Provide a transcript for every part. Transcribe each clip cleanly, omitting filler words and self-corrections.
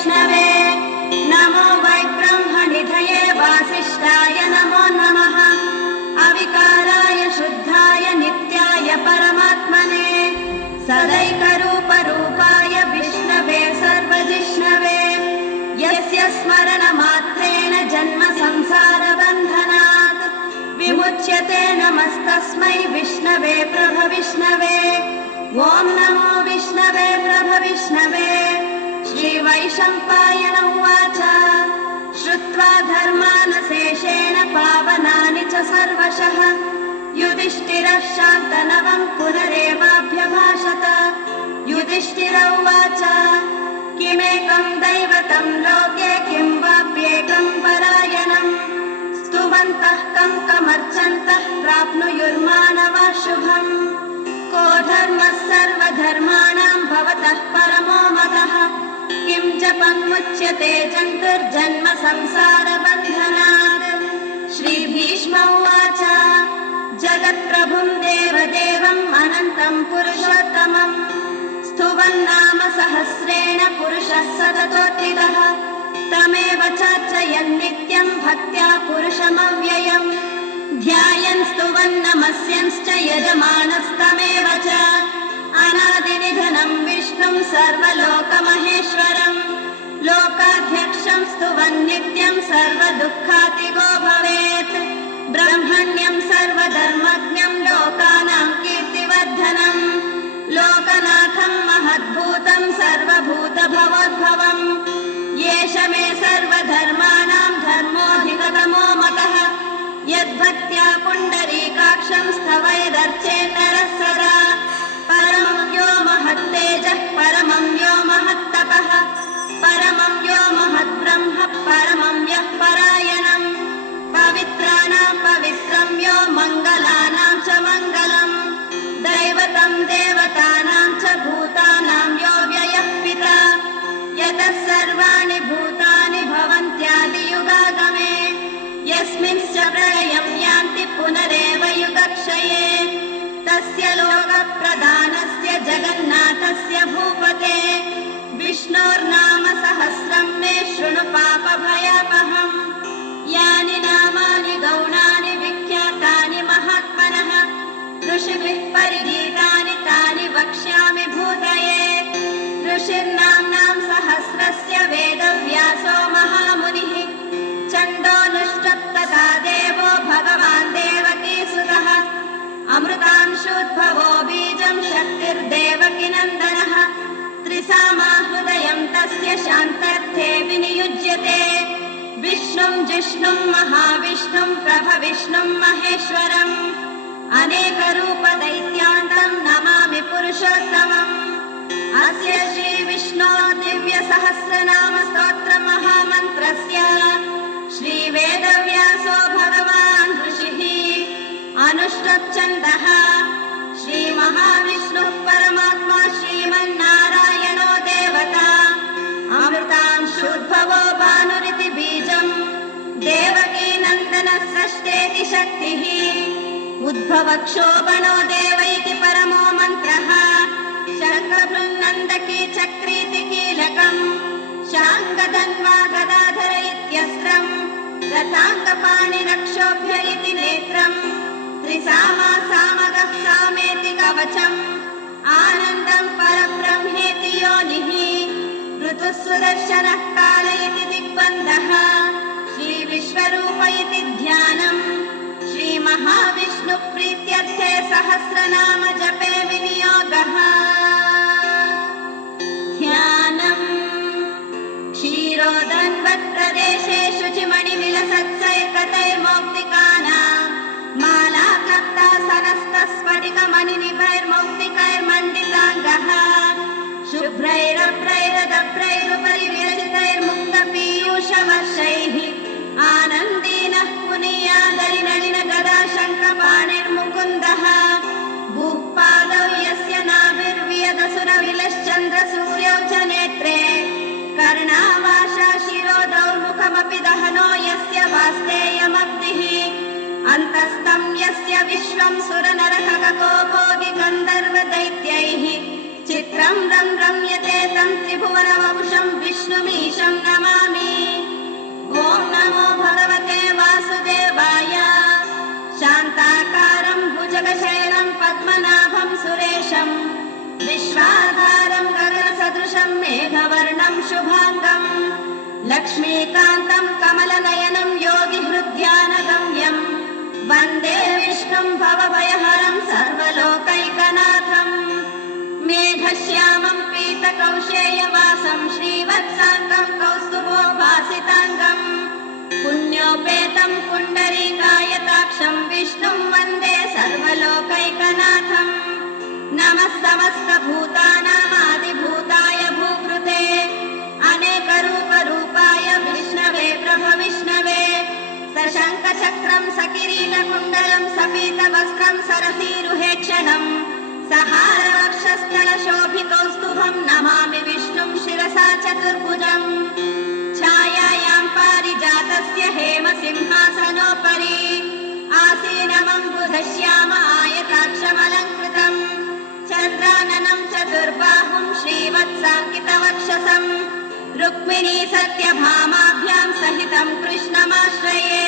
विष्णवे नमो वै ब्रह्मनिधये वासिष्ठाय नमो नमः अविकाराय शुद्धाय नित्याय परमात्मने सदैकरूपरूपाय विष्णवे सर्वजिष्णवे यस्य स्मरणमात्रेण जन्म संसारबन्धनात् विमुच्यते नमस्तस्मै विष्णवे प्रभविष्णवे ॐ नमो विष्णवे प्रभविष्णवे श्रीवैशम्पायन उवाच श्रुत्वा धर्मानशेषेण पावनानि च सर्वशः युधिष्ठिरः शान्तनवं पुनरेवाभ्यभाषत युधिष्ठिर उवाच किमेकं दैवतं लोके किं वाप्येकं परायणम् स्तुवन्तः कं कमर्चन्तः प्राप्नुयुर्मानवः शुभम् को धर्मः सर्वधर्माणां भवतः परमो मतः किं जपमुच्यते जन्तुर्जन्म संसारबन्धनात् श्रीभीष्म उवाच जगत्प्रभुं देवदेवम् अनन्तं पुरुषोत्तमम् स्तुवन्नाम सहस्रेण पुरुषः सततोत्थितः तमेव चार्चयन् नित्यं भक्त्या पुरुषमव्ययम् ध्यायन् स्तुवन् नमस्यंश्च यजमानस्तमेव च अनादिनिधनं विष्णुं सर्वलोकमहेश्वरम् लोकाध्यक्षं स्तुवन् नित्यं सर्वदुःखातिगो भवेत् ब्रह्मण्यं सर्वधर्मज्ञं लोकानां कीर्तिवर्धनम् लोकनाथं महद्भूतं सर्वभूतभवोद्भवम् येष मे सर्वधर्माणां धर्मोऽधिगतमो मतः यद्भक्त्या पुण्डरीकाक्षं स्तवैरर्चेत् नरः सदा परमं यो महत्तेजः परमं यो महत्तपः परमं यो महद्ब्रह्म परमं यः परायणम् पवित्राणां पवित्रं यो मङ्गलानां च मङ्गलम् दैवतं देवतानां च भूतानां यो व्ययः पिता यतः सर्वाणि भूतानि भवन्त्यादियुगागमे यस्मिंश्च प्रलयं यान्ति पुनरेव युगक्षये तस्य लोकप्रधानस्य जगन्नाथस्य भूपते विष्णोर्नाम सहस्रं मे शृणु पापभयापहम् यानि नामानि गौणानि विख्यातानि महात्मनः ऋषिभिः परिगीतानि तानि वक्ष्यामि भूतये ऋषिर्नाम्नां सहस्रस्य वेदव्यासो महामुनिः चण्डोऽनुष्टप्तथा देवो भगवान् देवकीसुतः अमृतांशोद्भवो बीजं शक्तिर्देवकीनन्दनः त्रिसामा हृदयं तस्य शान्तार्थे विनियुज्यते विष्णुं जिष्णुं महाविष्णुं प्रभविष्णुं महेश्वरम् अनेकरूपदैत्यान्तं नमामि पुरुषोत्तमम् अस्य श्रीविष्णो दिव्यसहस्रनाम स्तोत्रमहामन्त्रस्य श्रीवेदव्यासो भगवान् ऋषिः अनुष्टुप्छन्दः श्रीमहाविष्णुः परमात्मा श्रीमन्नारायणो देवता अमृतांशोद्भवो भानुरिति बीजम् देवकीनन्दनः षष्ठेति शक्तिः उद्भवक्षोभणो देवैति परमो मन्त्रः शङ्खबृन्नन्दकी चक्रीति कीलकम् शाङ्गधन्वा गदाधर इत्यस्त्रम् रथाङ्गपाणिरक्षोभ्य इति नेत्रम् त्रिसामा सामगः सामेति कवचम् आनन्दं परब्रह्मेति योनिः ऋतुः सुदर्शनः काल इति दिग्बन्धः श्रीविश्वरूप इति ध्यानम् श्रीमहाविष्णुप्रीत्यर्थे सहस्रनाम जपे विनियोगः ध्यानम् क्षीरोदन्वत्प्रदेशे शुचिमणिविलसत्सैकतैर्मौक्तिकानाम् मालाक्लप्तासनस्तस्फटिकमणिनिभैर्मौक्तिकैर्मण्डिताङ्गः शुभ्रैरभ्रैरदभ्रैरुपरि विरचितैर्मुक्तपीयूषवर्षैः आनन्दीनः पुनीयादरिनलिन गदा शङ्खपाणिर्मुकुन्दः भूपादौ यस्य नाभिर्वियदसुरविलश्चन्द्रसूर्यौ च नेत्रे कर्णावाशा शिरोदौ मुखमपि दहनो यस्य वास्तेयमब्धिः अन्तस्तं यस्य विश्वं सुरनरककोपोऽपि गन्धर्वदैत्यैः चित्रं रं रम्यते तं त्रिभुवनवपुषं विष्णुमीश मेघवर्णं शुभाङ्गम् लक्ष्मीकान्तं कमलनयनं योगिहृद्यानगम्यं वन्दे विष्णुं भवभयहरं सर्वलोकैकनाथम् मेघश्यामं पीतकौशेयवासं श्रीवत्साङ्गं कौस्तुभोभासिताङ्गम् पुण्योपेतं पुण्डरीकायताक्षं विष्णुं वन्दे सर्वलोकैकनाथम् नमः समस्तभूतानामादिभूताय भूकृते अनेकरूपरूपाय विष्णवे प्रभविष्णवे सशङ्खचक्रं सकिरीटकुण्डलं सपीतवस्त्रं सरसीरुहेक्षणं सहारवक्षस्थलशोभितौस्तुभं नमामि विष्णुं शिरसा चतुर्भुजम् छायायां पारिजातस्य हेमसिंहासनोपरि आसीनमम्बुधश्याम आयताक्षमलङ्कृतम् चन्द्राननं चतुर्बाहुं श्रीवत्साङ्कितवक्षसं रुक्मिणी सत्यभामाभ्यां सहितं कृष्णमाश्रये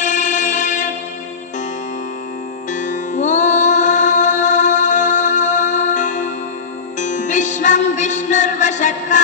विश्वं विष्णुर्वषट्कार